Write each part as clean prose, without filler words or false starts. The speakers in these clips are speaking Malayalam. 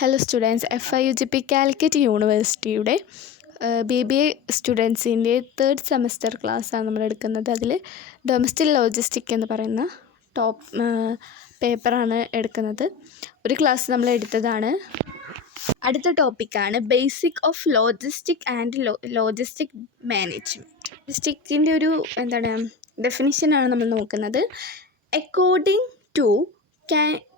ഹലോ സ്റ്റുഡൻസ്, FIUGP കാലിക്കറ്റ് യൂണിവേഴ്സിറ്റിയുടെ BBA സ്റ്റുഡൻസിൻ്റെ 3rd സെമസ്റ്റർ ക്ലാസ്സാണ് നമ്മൾ എടുക്കുന്നത്. അതിൽ ഡൊമസ്റ്റിക് ലോജിസ്റ്റിക് എന്ന് പറയുന്ന പേപ്പറാണ് എടുക്കുന്നത്. ഒരു ക്ലാസ് നമ്മൾ എടുത്തതാണ്. അടുത്ത ടോപ്പിക്കാണ് basic of logistic and logistic management. ലോജിസ്റ്റിക്കിൻ്റെ ഒരു ഡെഫിനിഷനാണ് നമ്മൾ നോക്കുന്നത്. According to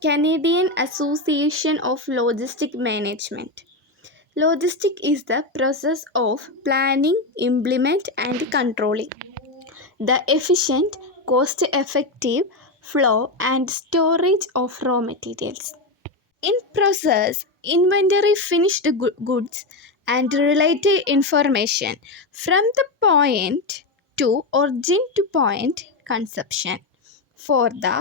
Canadian Association of Logistic Management. Logistic is the process of planning, implement and controlling the efficient, cost-effective flow and storage of raw materials. In process, inventory finished goods and related information from the point to origin to point consumption for the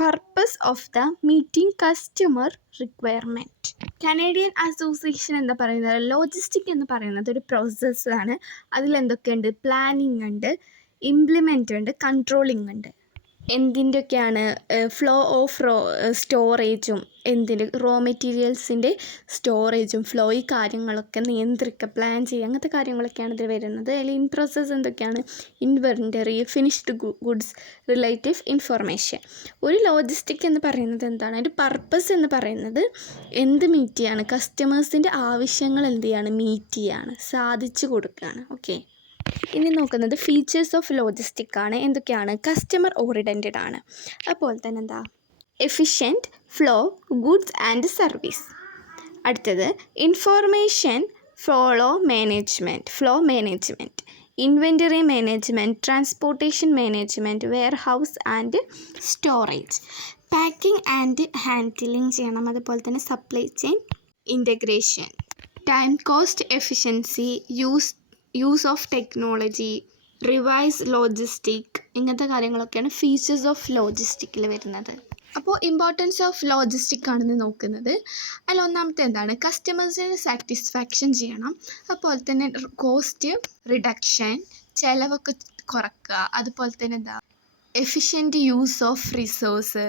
purpose of the meeting customer requirement. Canadian association എന്ന് പറയുന്നത് ലോജിസ്റ്റിക് എന്ന് പറയുന്നത് ഒരു പ്രോസസ്സാണ്. അതിലെന്തൊക്കെയുണ്ട്? പ്ലാനിങ് ഉണ്ട്, ഇംപ്ലിമെൻ്റ് ഉണ്ട്, കൺട്രോളിങ് ഉണ്ട്. എന്തിൻ്റെയൊക്കെയാണ്? ഫ്ലോ ഓഫ് സ്റ്റോറേജും റോ മെറ്റീരിയൽസിൻ്റെ സ്റ്റോറേജും ഫ്ലോ, ഈ കാര്യങ്ങളൊക്കെ നിയന്ത്രിക്കുക, പ്ലാൻ ചെയ്യുക, അങ്ങനത്തെ കാര്യങ്ങളൊക്കെയാണ് ഇതിൽ വരുന്നത്. അതിൽ ഇൻ പ്രോസസ്സ് എന്തൊക്കെയാണ്? Inventory, finished goods, relative information. ഒരു ലോജിസ്റ്റിക് എന്ന് പറയുന്നത് എന്താണ്? ഒരു പർപ്പസ് എന്ന് പറയുന്നത് എന്ത് മീറ്റ് ചെയ്യാണ്? കസ്റ്റമേഴ്സിൻ്റെ ആവശ്യങ്ങൾ എന്ത് ചെയ്യാണ്? മീറ്റ് ചെയ്യാണ്, സാധിച്ചു കൊടുക്കുകയാണ്. ഓക്കെ, ഇനി നോക്കുന്നത് ഫീച്ചേഴ്സ് ഓഫ് ലോജിസ്റ്റിക് ആണ്. എന്തൊക്കെയാണ്? കസ്റ്റമർ ഓറിയൻറ്റഡ് ആണ്. അതുപോലെ തന്നെ എന്താ? Efficient flow goods and service. അടുത്തത് information flow management, inventory management, transportation management, warehouse and storage, packing and handling ചെയ്യണം. അതുപോലെ തന്നെ supply chain integration, time cost efficiency, use of technology, revise logistic, ഇങ്ങനത്തെ കാര്യങ്ങളൊക്കെയാണ് ഫീച്ചേഴ്സ് ഓഫ് ലോജിസ്റ്റിക്കിൽ വരുന്നത്. അപ്പോൾ ഇമ്പോർട്ടൻസ് ഓഫ് ലോജിസ്റ്റിക് ആണെന്ന് നോക്കുന്നത്. അതിൽ ഒന്നാമത്തെ എന്താണ്? കസ്റ്റമേഴ്സിന് സാറ്റിസ്ഫാക്ഷൻ ചെയ്യണം. അതുപോലെ തന്നെ കോസ്റ്റ് റിഡക്ഷൻ, ചിലവൊക്കെ കുറക്കുക. അതുപോലെ തന്നെ എന്താ? Efficient use of resource.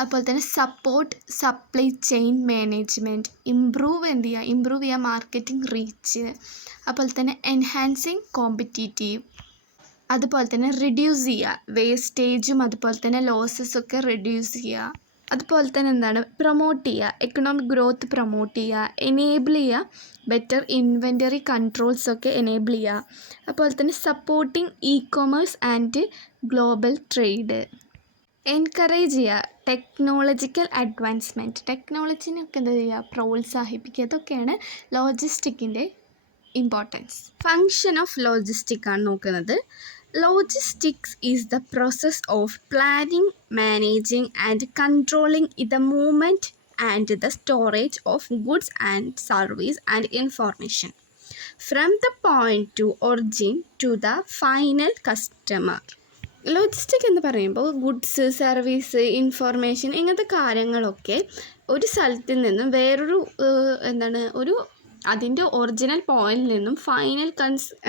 അതുപോലെ തന്നെ support supply chain management, improve ചെയ്യുക മാർക്കറ്റിംഗ് റീച്ച്. അതുപോലെ തന്നെ എൻഹാൻസിങ് കോമ്പറ്റീറ്റീവ്. അതുപോലെ തന്നെ റിഡ്യൂസ് ചെയ്യുക വേസ്റ്റേജും അതുപോലെ തന്നെ ലോസസൊക്കെ റിഡ്യൂസ് ചെയ്യുക. അതുപോലെ തന്നെ എന്താണ്? പ്രൊമോട്ട് ചെയ്യുക, എക്കണോമിക് ഗ്രോത്ത് പ്രൊമോട്ട് ചെയ്യുക, എനേബിൾ ചെയ്യുക ബെറ്റർ ഇൻവെൻറ്ററി കൺട്രോൾസൊക്കെ എനേബിൾ ചെയ്യുക. അതുപോലെ തന്നെ supporting e-commerce and global trade. Encourage ചെയ്യുക ടെക്നോളജിക്കൽ അഡ്വാൻസ്മെൻറ്റ്, ടെക്നോളജിനൊക്കെ എന്താ ചെയ്യുക? പ്രോത്സാഹിപ്പിക്കുക. ഇതൊക്കെയാണ് ലോജിസ്റ്റിക്കിൻ്റെ ഇമ്പോർട്ടൻസ്. ഫങ്ഷൻ ഓഫ് ലോജിസ്റ്റിക് ആണ് നോക്കുന്നത്. Logistics is the process of planning, managing and controlling the movement and the storage of goods and service and information from the point to origin to the final customer. Logistic എന്ന് പറയുമ്പോൾ ഗുഡ്സ്, സർവീസ്, ഇൻഫോർമേഷൻ ഇങ്ങനത്തെ കാര്യങ്ങളൊക്കെ ഒരു സ്ഥലത്തിൽ നിന്നും വേറൊരു അതിൻ്റെ ഒറിജിനൽ പോയിന്റിൽ നിന്നും ഫൈനൽ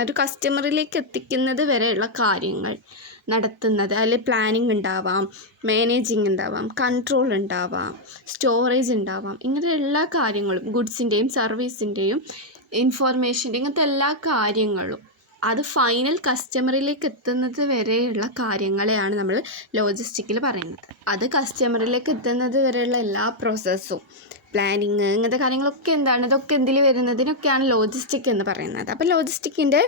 ഒരു കസ്റ്റമറിലേക്ക് എത്തിക്കുന്നത് വരെയുള്ള കാര്യങ്ങൾ നടത്തുന്നത്. അതിൽ പ്ലാനിങ് ഉണ്ടാവാം, മാനേജിങ് ഉണ്ടാവാം, കൺട്രോൾ ഉണ്ടാവാം, സ്റ്റോറേജ് ഉണ്ടാവാം. ഇങ്ങനത്തെ എല്ലാ കാര്യങ്ങളും ഗുഡ്സിൻ്റെയും സർവീസിൻ്റെയും ഇൻഫോർമേഷൻ്റെ ഇങ്ങനത്തെ എല്ലാ കാര്യങ്ങളും അത് ഫൈനൽ കസ്റ്റമറിലേക്ക് എത്തുന്നത് വരെയുള്ള കാര്യങ്ങളെയാണ് നമ്മൾ ലോജിസ്റ്റിക്കിൽ പറയുന്നത്. അത് കസ്റ്റമറിലേക്ക് എത്തുന്നത് വരെയുള്ള എല്ലാ പ്രോസസ്സും, പ്ലാനിങ്, ഇങ്ങനത്തെ കാര്യങ്ങളൊക്കെ ഇതൊക്കെ എന്തിൽ വരുന്നതിനൊക്കെയാണ് ലോജിസ്റ്റിക് എന്ന് പറയുന്നത്. അപ്പോൾ ലോജിസ്റ്റിക്കിൻ്റെ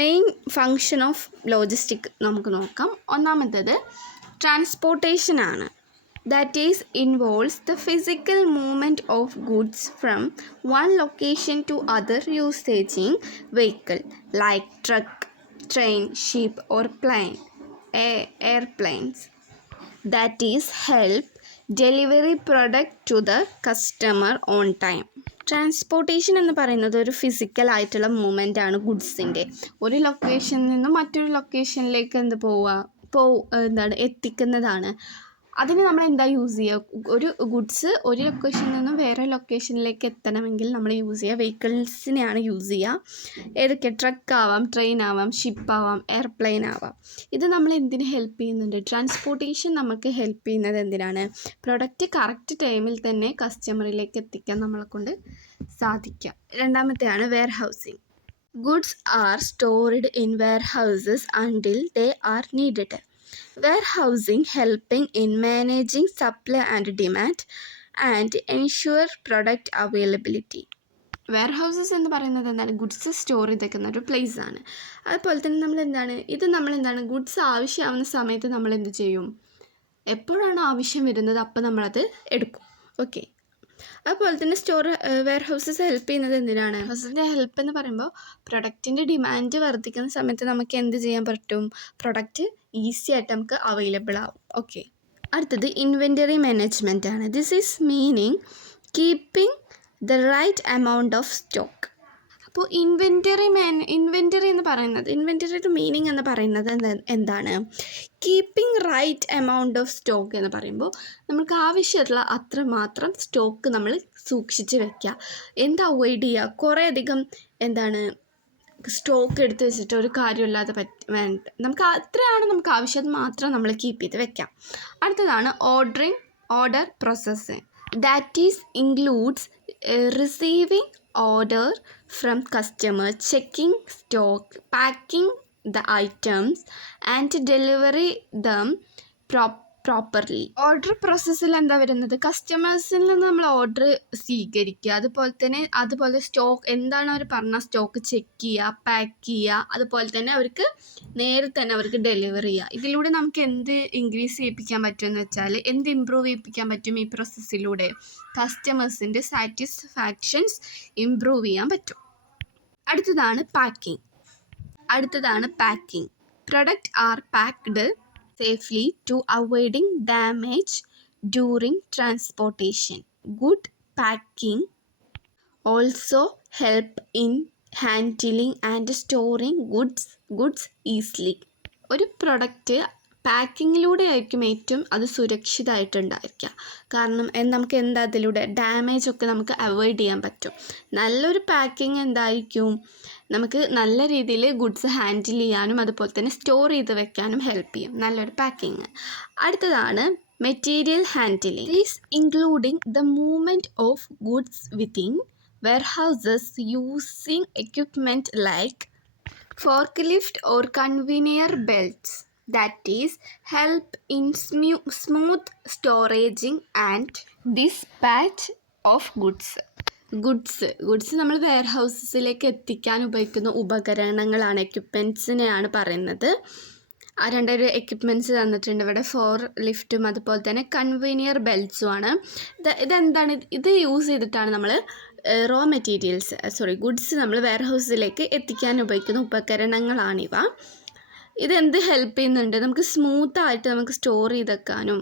മെയിൻ ഫങ്ഷൻ ഓഫ് ലോജിസ്റ്റിക് നമുക്ക് നോക്കാം. ഒന്നാമത്തേത് ട്രാൻസ്പോർട്ടേഷൻ ആണ്. That is involves the physical movement of goods from one location to other using vehicle like truck, train, ship or plane, airplanes. That is help delivery product to the customer on time. Transportation എന്ന് പറയുന്നത് ഒരു ഫിസിക്കൽ ആയിട്ടുള്ള മൂവ്മെൻ്റ് ആണ് ഗുഡ്സിൻ്റെ. ഒരു ലൊക്കേഷനിൽ നിന്നും മറ്റൊരു ലൊക്കേഷനിലേക്ക് എത്തിക്കുന്നതാണ്. അതിന് നമ്മൾ എന്താ യൂസ് ചെയ്യുക? ഒരു ഗുഡ്സ് ഒരു ലൊക്കേഷനിൽ നിന്നും വേറെ ലൊക്കേഷനിലേക്ക് എത്തണമെങ്കിൽ നമ്മൾ യൂസ് ചെയ്യുക വെഹിക്കിൾസിനെയാണ് യൂസ് ചെയ്യുക. ഏതൊക്കെ? ട്രക്ക് ആവാം, ട്രെയിൻ ആവാം, ഷിപ്പ് ആവാം, എയർപ്ലെയിൻ ആവാം. ഇത് നമ്മൾ എന്തിന് ഹെൽപ്പ് ചെയ്യുന്നുണ്ട്? ട്രാൻസ്പോർട്ടേഷൻ നമുക്ക് ഹെൽപ്പ് ചെയ്യുന്നത് എന്തിനാണ്? പ്രൊഡക്റ്റ് കറക്റ്റ് ടൈമിൽ തന്നെ കസ്റ്റമറിലേക്ക് എത്തിക്കാൻ നമ്മളെക്കൊണ്ട് സാധിക്കുക. രണ്ടാമത്തെയാണ് warehousing. Goods are stored in warehouses until they are needed. Warehousing helping in managing supply and demand and ensure product availability. Warehouses എന്ന് പറയുന്നത് എന്താണ്? ഗുഡ്സ് സ്റ്റോർ ചെയ്തേക്കുന്ന ഒരു പ്ലേസ് ആണ്. അതുപോലെ തന്നെ നമ്മളെന്താണ് ഗുഡ്സ് ആവശ്യമാവുന്ന സമയത്ത് നമ്മൾ എന്ത് ചെയ്യും? എപ്പോഴാണോ ആവശ്യം വരുന്നത് അപ്പോൾ നമ്മളത് എടുക്കും. ഓക്കെ. അതുപോലെ തന്നെ വെയർഹൗസസ് ഹെൽപ്പ് ചെയ്യുന്നത് എന്തിനാണ്? ഹൗസിൻ്റെ ഹെൽപ്പ് എന്ന് പറയുമ്പോൾ പ്രൊഡക്റ്റിൻ്റെ ഡിമാൻഡ് വർദ്ധിക്കുന്ന സമയത്ത് നമുക്ക് എന്ത് ചെയ്യാൻ പറ്റും? പ്രൊഡക്റ്റ് ഈസി ആയിട്ട് നമുക്ക് അവൈലബിൾ ആവും. ഓക്കെ. അടുത്തത് ഇൻവെൻ്ററി മാനേജ്മെൻ്റ് ആണ്. This is meaning keeping the right amount of stock. അപ്പോൾ ഇൻവെൻ്ററി എന്ന് പറയുന്നത്, ഇൻവെൻ്ററിയുടെ മീനിങ് എന്ന് പറയുന്നത് എന്താണ്? Keeping right amount of stock എന്ന് പറയുമ്പോൾ നമുക്ക് ആവശ്യമുള്ള അത്രമാത്രം സ്റ്റോക്ക് നമ്മൾ സൂക്ഷിച്ച് വെക്കുക. എന്താ അവോയ്ഡ് ചെയ്യുക? കുറേ അധികം സ്റ്റോക്ക് എടുത്ത് വെച്ചിട്ട് ഒരു കാര്യമില്ലാതെ വേണ്ട. നമുക്ക് എത്രയാണ് നമുക്ക് ആവശ്യം അത് മാത്രം നമ്മൾ കീപ്പ് ചെയ്ത് വെക്കാം. അടുത്തതാണ് order processing. That is includes receiving order from customer, checking stock, packing the items and delivery them properly. Order പ്രോസസ്സിൽ എന്താ വരുന്നത്? കസ്റ്റമേഴ്സിൽ നിന്ന് നമ്മൾ ഓർഡർ സ്വീകരിക്കുക, അതുപോലെ സ്റ്റോക്ക് എന്താണ് അവർ പറഞ്ഞ സ്റ്റോക്ക് ചെക്ക് ചെയ്യുക, പാക്ക് ചെയ്യുക, അതുപോലെ തന്നെ അവർക്ക് നേരെ തന്നെ അവർക്ക് ഡെലിവറി ചെയ്യുക. ഇതിലൂടെ നമുക്ക് എന്ത് ഇൻക്രീസ് ചെയ്യിപ്പിക്കാൻ പറ്റുമെന്ന് വെച്ചാൽ, എന്ത് ഇമ്പ്രൂവ് ചെയ്യിപ്പിക്കാൻ പറ്റും ഈ പ്രോസസ്സിലൂടെ? കസ്റ്റമേഴ്സിൻ്റെ സാറ്റിസ്ഫാക്ഷൻസ് ഇമ്പ്രൂവ് ചെയ്യാൻ പറ്റും. അടുത്തതാണ് packing. Product R packed safely to avoiding damage during transportation. Good packing also help in handling and storing goods easily. ഒരു പ്രൊഡക്റ്റ് പാക്കിങ്ങിലൂടെ ആയിരിക്കും ഏറ്റവും അത് സുരക്ഷിതമായിട്ടുണ്ടായിരിക്കുക. കാരണം നമുക്ക് അതിലൂടെ ഡാമേജ് ഒക്കെ നമുക്ക് അവോയ്ഡ് ചെയ്യാൻ പറ്റും. നല്ലൊരു പാക്കിങ് എന്തായിരിക്കും? നമുക്ക് നല്ല രീതിയിൽ ഗുഡ്സ് ഹാൻഡിൽ ചെയ്യാനും അതുപോലെ തന്നെ സ്റ്റോർ ചെയ്ത് വെക്കാനും ഹെൽപ്പ് ചെയ്യും നല്ലൊരു പാക്കിങ്. അടുത്തതാണ് material handling. These including the movement of goods within warehouses using equipment like forklift or conveyor belts, that is help in smooth storaging and dispatch of goods നമ്മൾ വെയർഹൗസസിലേക്ക് എത്തിക്കാൻ ഉപയോഗിക്കുന്ന ഉപകരണങ്ങളാണ്, എക്യുപ്മെൻറ്റ്സിനെയാണ് പറയുന്നത്. ആ രണ്ടൊരു എക്യുപ്മെൻറ്റ്സ് തന്നിട്ടുണ്ട് ഇവിടെ, ലിഫ്റ്റും അതുപോലെ തന്നെ കൺവീനിയർ ബെൽറ്റ്സും ആണ്. ഇതെന്താണ്? ഇത് യൂസ് ചെയ്തിട്ടാണ് നമ്മൾ ഗുഡ്സ് നമ്മൾ വെയർഹൗസിലേക്ക് എത്തിക്കാൻ ഉപയോഗിക്കുന്ന ഉപകരണങ്ങളാണിവ. ഇതെന്ത് ഹെൽപ്പ് ചെയ്യുന്നുണ്ട്? നമുക്ക് സ്മൂത്തായിട്ട് നമുക്ക് സ്റ്റോർ ചെയ്ത് വെക്കാനും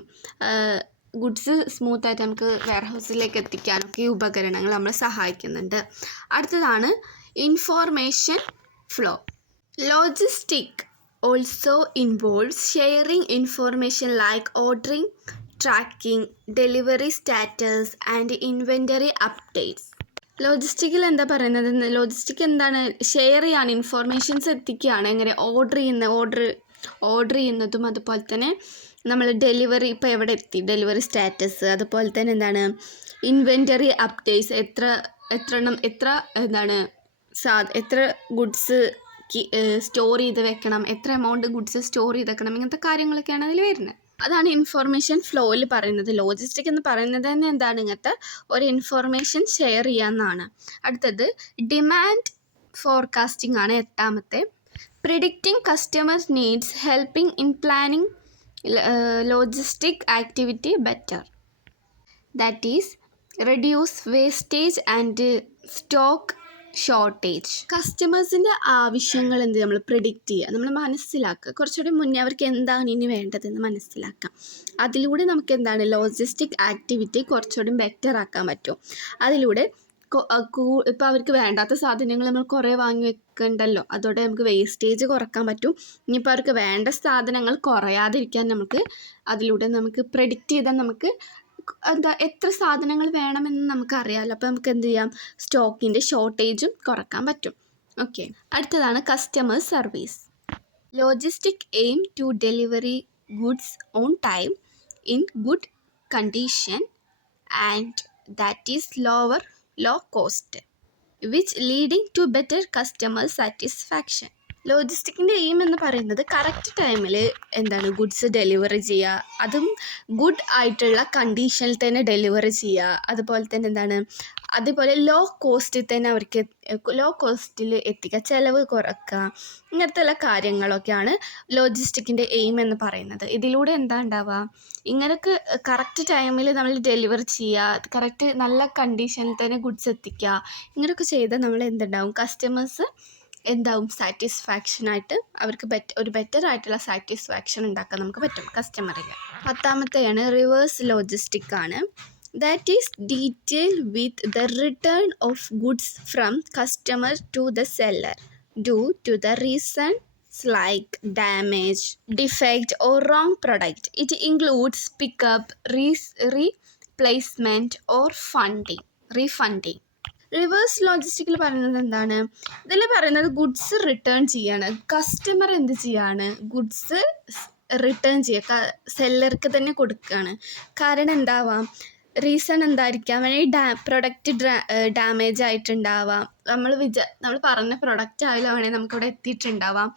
ഗുഡ്സ് സ്മൂത്തായിട്ട് നമുക്ക് വെയർഹൗസിലേക്ക് എത്തിക്കാനൊക്കെ ഈ ഉപകരണങ്ങൾ നമ്മളെ സഹായിക്കുന്നുണ്ട്. അടുത്തതാണ് information flow. Logistic also involves sharing information like ordering, tracking, delivery status and inventory updates. ലോജിസ്റ്റിക്കിൽ എന്താ പറയുന്നത്? ലോജിസ്റ്റിക് എന്താണ്? ഷെയർ ചെയ്യാണ്, ഇൻഫോർമേഷൻസ് എത്തിക്കുകയാണ്. എങ്ങനെ? ഓർഡർ ചെയ്യുന്നതും അതുപോലെ തന്നെ നമ്മൾ ഡെലിവറി ഇപ്പോൾ എവിടെ എത്തി, ഡെലിവറി സ്റ്റാറ്റസ്, അതുപോലെ തന്നെ ഇൻവെൻറ്ററി അപ്ഡേറ്റ്സ്, എത്ര ഗുഡ്സ് സ്റ്റോർ ചെയ്ത് വെക്കണം, എത്ര എമൗണ്ട് ഗുഡ്സ് സ്റ്റോർ ചെയ്ത് വെക്കണം, ഇങ്ങനത്തെ കാര്യങ്ങളൊക്കെയാണ് അതിൽ വരുന്നത്. അതാണ് ഇൻഫോർമേഷൻ ഫ്ലോയിൽ പറയുന്നത്. ലോജിസ്റ്റിക് എന്ന് പറയുന്നത് തന്നെ എന്താണ്? ഇങ്ങനത്തെ ഒരു ഇൻഫോർമേഷൻ ഷെയർ ചെയ്യാമെന്നാണ്. അടുത്തത് ഡിമാൻഡ് ഫോർകാസ്റ്റിംഗ് ആണ്, എട്ടാമത്തെ. Predicting customers needs, helping in planning logistic activity better. That is reduce wastage and stock shortage. കസ്റ്റമേഴ്സിൻ്റെ ആവശ്യങ്ങൾ നമ്മൾ പ്രിഡിക്റ്റ് ചെയ്യുക, നമ്മൾ മനസ്സിലാക്കുക, കുറച്ചുകൂടി മുന്നേ അവർക്ക് എന്താണ് ഇനി വേണ്ടതെന്ന് മനസ്സിലാക്കാം. അതിലൂടെ നമുക്ക് ലോജിസ്റ്റിക് ആക്ടിവിറ്റി കുറച്ചുകൂടി ബെറ്റർ ആക്കാൻ പറ്റും. അതിലൂടെ ഇപ്പോൾ അവർക്ക് വേണ്ടാത്ത സാധനങ്ങൾ നമ്മൾ കുറേ വാങ്ങി വെക്കണ്ടല്ലോ, അതോടെ നമുക്ക് വേസ്റ്റേജ് കുറക്കാൻ പറ്റും. ഇനിയിപ്പോൾ അവർക്ക് വേണ്ട സാധനങ്ങൾ കുറയാതിരിക്കാൻ അതിലൂടെ നമുക്ക് പ്രെഡിക്റ്റ് ചെയ്താൽ നമുക്ക് എത്ര സാധനങ്ങൾ വേണമെന്ന് നമുക്കറിയാമല്ലോ. അപ്പോൾ നമുക്ക് എന്ത് ചെയ്യാം, സ്റ്റോക്കിൻ്റെ ഷോർട്ടേജും കുറക്കാൻ പറ്റും. ഓക്കെ, അടുത്തതാണ് customer service. Logistic aim to delivery goods on time in good condition and that is low cost, which leading to better customer satisfaction. ലോജിസ്റ്റിക്കിൻ്റെ എയിം എന്ന് പറയുന്നത് കറക്റ്റ് ടൈമിൽ ഗുഡ്സ് ഡെലിവറി ചെയ്യുക, അതും ഗുഡ് ആയിട്ടുള്ള കണ്ടീഷനിൽ തന്നെ ഡെലിവറി ചെയ്യുക. അതുപോലെ തന്നെ അതുപോലെ ലോ കോസ്റ്റിൽ തന്നെ അവർക്ക് ലോ കോസ്റ്റിൽ എത്തിക്കുക, ചിലവ് കുറക്കുക. ഇങ്ങനത്തെ എല്ലാ കാര്യങ്ങളൊക്കെയാണ് ലോജിസ്റ്റിക്കിൻ്റെ എയിം എന്ന് പറയുന്നത്. ഇതിലൂടെ ഉണ്ടാവുക, ഇങ്ങനെയൊക്കെ കറക്റ്റ് ടൈമിൽ നമ്മൾ ഡെലിവറി ചെയ്യുക, കറക്റ്റ് നല്ല കണ്ടീഷനിൽ തന്നെ ഗുഡ്സ് എത്തിക്കുക. ഇങ്ങനെയൊക്കെ ചെയ്താൽ നമ്മൾ കസ്റ്റമേഴ്സ് സാറ്റിസ്ഫാക്ഷനായിട്ട് അവർക്ക് ഒരു ബെറ്റർ ആയിട്ടുള്ള സാറ്റിസ്ഫാക്ഷൻ ഉണ്ടാക്കാൻ നമുക്ക് പറ്റും കസ്റ്റമറിൽ. 10ാമത്തെയാണ് റിവേഴ്സ് ലോജിസ്റ്റിക് ആണ്. That is detail with the return of goods from customer to the seller due to the reasons like damage, defect or wrong product. It includes pickup, replacement or refunding. Reverse ലോജിസ്റ്റിക്കിൽ പറയുന്നത് ഇതിൽ പറയുന്നത് ഗുഡ്സ് റിട്ടേൺ ചെയ്യാണ്. കസ്റ്റമർ എന്ത് ചെയ്യാണ്, ഗുഡ്സ് റിട്ടേൺ ചെയ്യുക, സെല്ലർക്ക് തന്നെ കൊടുക്കുകയാണ്. കാരണം റീസൺ എന്തായിരിക്കാം, പ്രൊഡക്റ്റ് ഡാമേജ് ആയിട്ടുണ്ടാവാം, നമ്മൾ പറഞ്ഞ പ്രൊഡക്റ്റ് ആയാലും വേണമെങ്കിൽ നമുക്കിവിടെ എത്തിയിട്ടുണ്ടാവാം.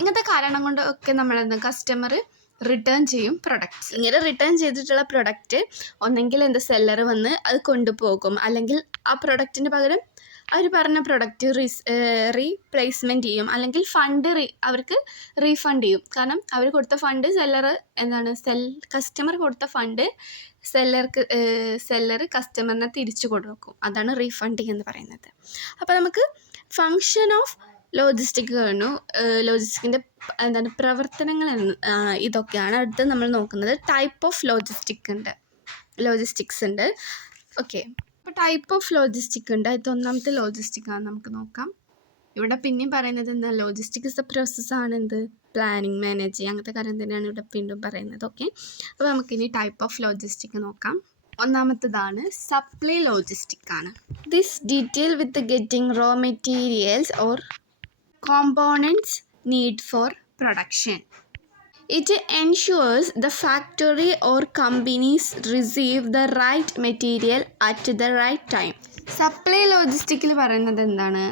ഇങ്ങനത്തെ കാരണം കൊണ്ടൊക്കെ കസ്റ്റമർ റിട്ടേൺ ചെയ്യും പ്രൊഡക്റ്റ്സ്. ഇങ്ങനെ റിട്ടേൺ ചെയ്തിട്ടുള്ള പ്രൊഡക്റ്റ് ഒന്നെങ്കിൽ സെല്ലർ വന്ന് അത് കൊണ്ടുപോകും, അല്ലെങ്കിൽ ആ പ്രൊഡക്റ്റിന് പകരം അവർ പറഞ്ഞ പ്രൊഡക്റ്റ് റീപ്ലേസ്മെൻറ്റ് ചെയ്യും, അല്ലെങ്കിൽ അവർക്ക് റീഫണ്ട് ചെയ്യും. കാരണം അവർ കൊടുത്ത ഫണ്ട് കസ്റ്റമർ കൊടുത്ത ഫണ്ട് സെല്ലർ കസ്റ്റമറിനെ തിരിച്ചു കൊടുക്കും. അതാണ് റീഫണ്ടിങ് എന്ന് പറയുന്നത്. അപ്പോൾ നമുക്ക് ഫങ്ഷൻ ഓഫ് ലോജിസ്റ്റിക് കഴിഞ്ഞു. ലോജിസ്റ്റിക്കിൻ്റെ പ്രവർത്തനങ്ങൾ ഇതൊക്കെയാണ്. അടുത്ത് നമ്മൾ നോക്കുന്നത് ടൈപ്പ് ഓഫ് ലോജിസ്റ്റിക്സ് ഉണ്ട്. ഓക്കെ, അപ്പോൾ ടൈപ്പ് ഓഫ് ലോജിസ്റ്റിക് ഉണ്ട്. അത് 1ാമത്തെ ലോജിസ്റ്റിക്കാണ്. നമുക്ക് നോക്കാം. ഇവിടെ പിന്നെയും പറയുന്നത് ലോജിസ്റ്റിക് ഇസ് എ പ്രോസസ്സാണ്. പ്ലാനിങ്, മാനേജിങ്, അങ്ങനത്തെ കാര്യം തന്നെയാണ് ഇവിടെ വീണ്ടും പറയുന്നത്. ഓക്കെ, അപ്പോൾ നമുക്കിനി ടൈപ്പ് ഓഫ് ലോജിസ്റ്റിക് നോക്കാം. 1ാമത്തേതാണ് സപ്ലൈ ലോജിസ്റ്റിക് ആണ്. This detail with getting raw materials or components need for production. It ensures the factory or companies receive the right material at the right time. Supply ലോജിസ്റ്റിക്കിൽ പറയുന്നത്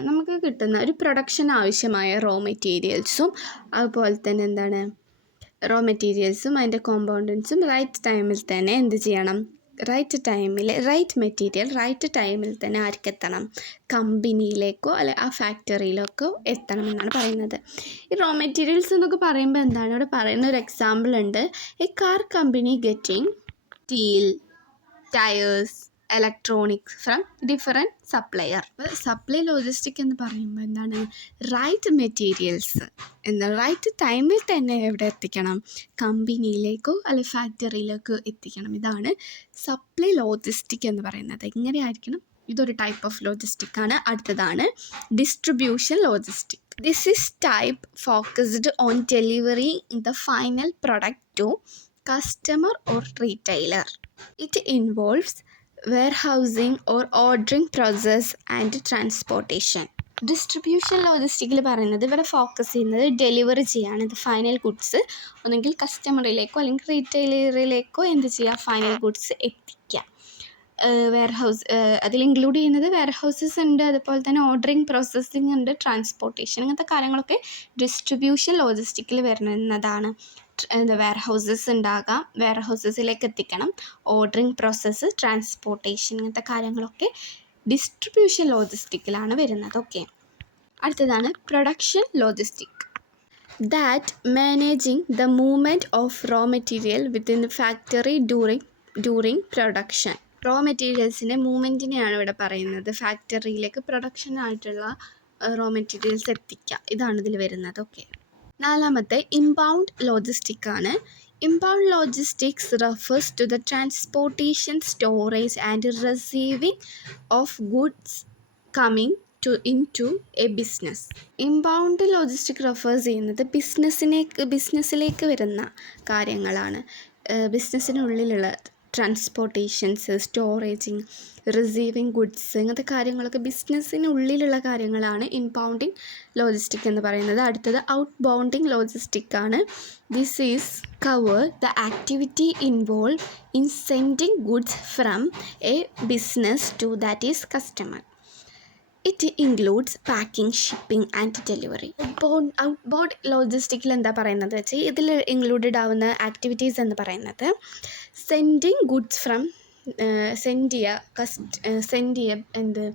നമുക്ക് കിട്ടുന്ന ഒരു പ്രൊഡക്ഷൻ ആവശ്യമായ റോ മെറ്റീരിയൽസും അതുപോലെ തന്നെ റോ മെറ്റീരിയൽസും അതിൻ്റെ കോമ്പൗണ്ടൻസും റൈറ്റ് ടൈമിൽ തന്നെ ചെയ്യണം, റൈറ്റ് മെറ്റീരിയൽ റൈറ്റ് ടൈമിൽ തന്നെ ആർക്കെത്തണം, കമ്പനിയിലേക്കോ അല്ലെ ആ ഫാക്ടറിയിലേക്കോ എത്തണം എന്നാണ് പറയുന്നത്. ഈ റോ മെറ്റീരിയൽസ് എന്നൊക്കെ പറയുമ്പോൾ ഇവിടെ പറയുന്ന ഒരു എക്സാമ്പിൾ ഉണ്ട്. A car company getting steel, tyres, electronics from different supplier. Supply logistic എന്ന് പറയുമ്പോൾ റൈറ്റ് മെറ്റീരിയൽസ് റൈറ്റ് ടൈമിൽ തന്നെ എവിടെ എത്തിക്കണം, കമ്പനിയിലേക്കോ അല്ലെ ഫാക്ടറിയിലേക്കോ എത്തിക്കണം. ഇതാണ് സപ്ലൈ ലോജിസ്റ്റിക് എന്ന് പറയുന്നത്. ഇങ്ങനെയായിരിക്കണം. ഇതൊരു ടൈപ്പ് ഓഫ് ലോജിസ്റ്റിക് ആണ്. അടുത്തതാണ് distribution logistic. This is type focused on delivering the final product to customer or retailer. It involves warehousing or ordering process and transportation. Distribution ലോജിസ്റ്റിക്കിൽ പറയുന്നത് ഇവിടെ ഫോക്കസ് ചെയ്യുന്നത് ഡെലിവറി ചെയ്യാണ്. ഇത് ഫൈനൽ ഗുഡ്സ് ഒന്നെങ്കിൽ കസ്റ്റമറിലേക്കോ അല്ലെങ്കിൽ റീറ്റെയിലറിലേക്കോ ഫൈനൽ ഗുഡ്സ് എത്തിക്കുക. അതിൽ ഇൻക്ലൂഡ് ചെയ്യുന്നത് വെയർഹൗസസ് ഉണ്ട്, അതുപോലെ തന്നെ ഓർഡറിങ്, പ്രോസസ്സിങ് ഉണ്ട്, ട്രാൻസ്പോർട്ടേഷൻ, ഇങ്ങനത്തെ കാര്യങ്ങളൊക്കെ ഡിസ്ട്രിബ്യൂഷൻ ലോജിസ്റ്റിക്കിൽ വരുന്നതാണ്. വെയർഹൗസസ് ഉണ്ടാകാം, വെയർഹൗസസിലേക്ക് എത്തിക്കണം, ഓർഡറിങ് പ്രോസസ്സ്, ട്രാൻസ്പോർട്ടേഷൻ, ഇങ്ങനത്തെ കാര്യങ്ങളൊക്കെ ഡിസ്ട്രിബ്യൂഷൻ ലോജിസ്റ്റിക്കിലാണ് വരുന്നത്. ഓക്കെ, അടുത്തതാണ് production logistic. That managing the movement of raw material within the factory during production. Raw മെറ്റീരിയൽസിൻ്റെ മൂവ്മെൻറ്റിനെയാണ് ഇവിടെ പറയുന്നത്. ഫാക്ടറിയിലേക്ക് പ്രൊഡക്ഷനായിട്ടുള്ള റോ മെറ്റീരിയൽസ് എത്തിക്കുക, ഇതാണ് ഇതിൽ വരുന്നത്. ഓക്കെ, 4ാമത്തെ ഇൻബൗണ്ട് ലോജിസ്റ്റിക് ആണ്. Inbound logistics refers to the transportation, storage, and receiving of goods coming into a business. Inbound logistic refers ചെയ്യുന്നത് ബിസിനസ്സിലേക്ക് വരുന്ന കാര്യങ്ങളാണ്. ബിസിനസ്സിനുള്ളിലുള്ള ട്രാൻസ്പോർട്ടേഷൻസ്, സ്റ്റോറേജിങ്, റിസീവിങ് ഗുഡ്സ്, ഇങ്ങനത്തെ കാര്യങ്ങളൊക്കെ ബിസിനസ്സിനുള്ളിലുള്ള കാര്യങ്ങളാണ് ഇൻബൗണ്ടിങ് ലോജിസ്റ്റിക് എന്ന് പറയുന്നത്. അടുത്തത് ഔട്ട് ബൗണ്ടിങ് ലോജിസ്റ്റിക് ആണ്. This is cover the activity involve in sending goods from a business to that is customer. It includes packing, shipping and delivery. Outboard ലോജിസ്റ്റിക്കിൽ എന്താ പറയുന്നത് വെച്ചാൽ ഇതിൽ ഇൻക്ലൂഡഡ് ആവുന്ന ആക്ടിവിറ്റീസ് എന്ന് പറയുന്നത് സെൻഡിങ് ഗുഡ്സ് ഫ്രം സെൻഡ് ചെയ്യുക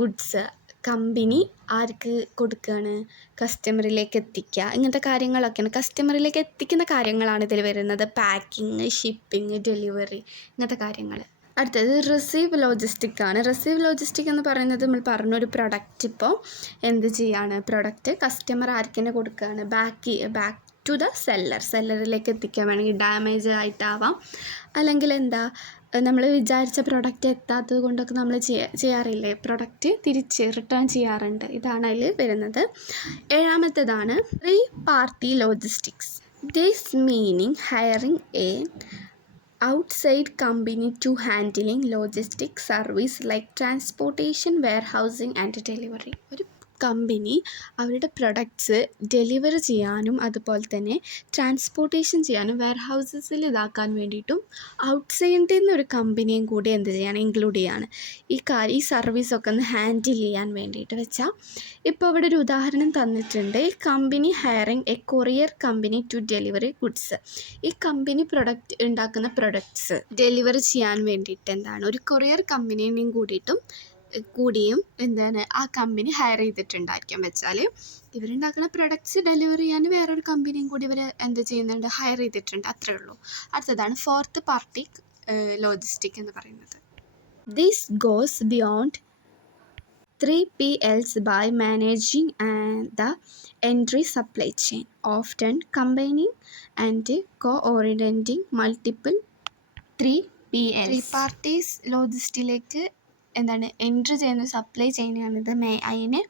ഗുഡ്സ് കമ്പനി ആർക്ക് കൊടുക്കുകയാണ്, കസ്റ്റമറിലേക്ക് എത്തിക്കുക, ഇങ്ങനത്തെ കാര്യങ്ങളൊക്കെയാണ്. കസ്റ്റമറിലേക്ക് എത്തിക്കുന്ന കാര്യങ്ങളാണ് ഇതിൽ വരുന്നത്. പാക്കിങ്, ഷിപ്പിംഗ്, ഡെലിവറി, ഇങ്ങനത്തെ കാര്യങ്ങൾ. അടുത്തത് റിസീവ് ലോജിസ്റ്റിക് ആണ്. റിസീവ് ലോജിസ്റ്റിക് എന്ന് പറയുന്നത് നമ്മൾ പറഞ്ഞൊരു പ്രൊഡക്റ്റ് ഇപ്പോൾ എന്ത് ചെയ്യാണ്, പ്രൊഡക്റ്റ് കസ്റ്റമർ ആർക്കെന്നെ കൊടുക്കുകയാണ്, ബാക്ക് ടു ദ സെല്ലറിലേക്ക് എത്തിക്കാൻ വേണമെങ്കിൽ ഡാമേജ് ആയിട്ടാവാം, അല്ലെങ്കിൽ നമ്മൾ വിചാരിച്ച പ്രൊഡക്റ്റ് എത്താത്തത് കൊണ്ടൊക്കെ നമ്മൾ ചെയ്യാറില്ലേ, പ്രൊഡക്റ്റ് തിരിച്ച് റിട്ടേൺ ചെയ്യാറുണ്ട്. ഇതാണ് അതിൽ വരുന്നത്. ഏഴാമത്തേതാണ് three party logistics. This meaning hiring a outside company to handling logistic service like transportation, warehousing and delivery. ഒരു കമ്പനി അവരുടെ പ്രൊഡക്ട്സ് ഡെലിവർ ചെയ്യാനും അതുപോലെ തന്നെ ട്രാൻസ്പോർട്ടേഷൻ ചെയ്യാനും വെയർഹൗസസിൽ ഇതാക്കാൻ വേണ്ടിയിട്ടും ഔട്ട്സൈഡിൽ നിന്ന് ഒരു കമ്പനിയും കൂടി എന്ത് ചെയ്യാണ്, ഇൻക്ലൂഡ് ചെയ്യാണ് ഈ സർവീസൊക്കെ ഒന്ന് ഹാൻഡിൽ ചെയ്യാൻ വേണ്ടിയിട്ട് വെച്ചാൽ. ഇപ്പോൾ ഇവിടെ ഒരു ഉദാഹരണം തന്നിട്ടുണ്ട്. ഈ company hiring a courier company to delivery goods. ഈ കമ്പനി പ്രൊഡക്റ്റ് ഉണ്ടാക്കുന്ന പ്രൊഡക്ട്സ് ഡെലിവർ ചെയ്യാൻ വേണ്ടിയിട്ട് ഒരു കൊറിയർ കമ്പനിയും കൂടിയും ആ കമ്പനി ഹയർ ചെയ്തിട്ടുണ്ടായിരിക്കും. വെച്ചാൽ ഇവരുണ്ടാക്കുന്ന പ്രൊഡക്ട്സ് ഡെലിവർ ചെയ്യാൻ വേറൊരു കമ്പനിയും കൂടി ഇവർ ചെയ്യുന്നുണ്ട്, ഹയർ ചെയ്തിട്ടുണ്ട്, അത്രേ ഉള്ളൂ. അടുത്തതാണ് ഫോർത്ത് പാർട്ടി ലോജിസ്റ്റിക് എന്ന് പറയുന്നത്. This goes beyond 3PLs by managing the entry supply chain, often combining and coordinating multiple 3PLs. 3 parties ലോജിസ്റ്റിലേക്ക് entry ചെയ്യുന്ന സപ്ലൈ ചെയിനാണിത്. അതിനെ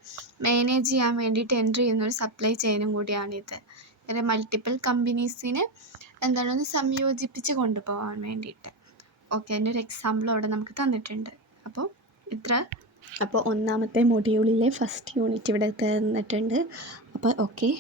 മാനേജ് ചെയ്യാൻ വേണ്ടിയിട്ട് എൻട്രി ചെയ്യുന്നൊരു സപ്ലൈ ചെയിനും കൂടിയാണിത്. ഇങ്ങനെ മൾട്ടിപ്പിൾ കമ്പനീസിനെ ഒന്ന് സംയോജിപ്പിച്ച് കൊണ്ടുപോകാൻ വേണ്ടിയിട്ട്. ഓക്കെ, അതിൻ്റെ ഒരു എക്സാമ്പിൾ അവിടെ നമുക്ക് തന്നിട്ടുണ്ട്. അപ്പോൾ ഒന്നാമത്തെ മൊഡ്യൂളിലെ ഫസ്റ്റ് യൂണിറ്റ് ഇവിടെ തന്നിട്ടുണ്ട്. അപ്പോൾ ഓക്കെ.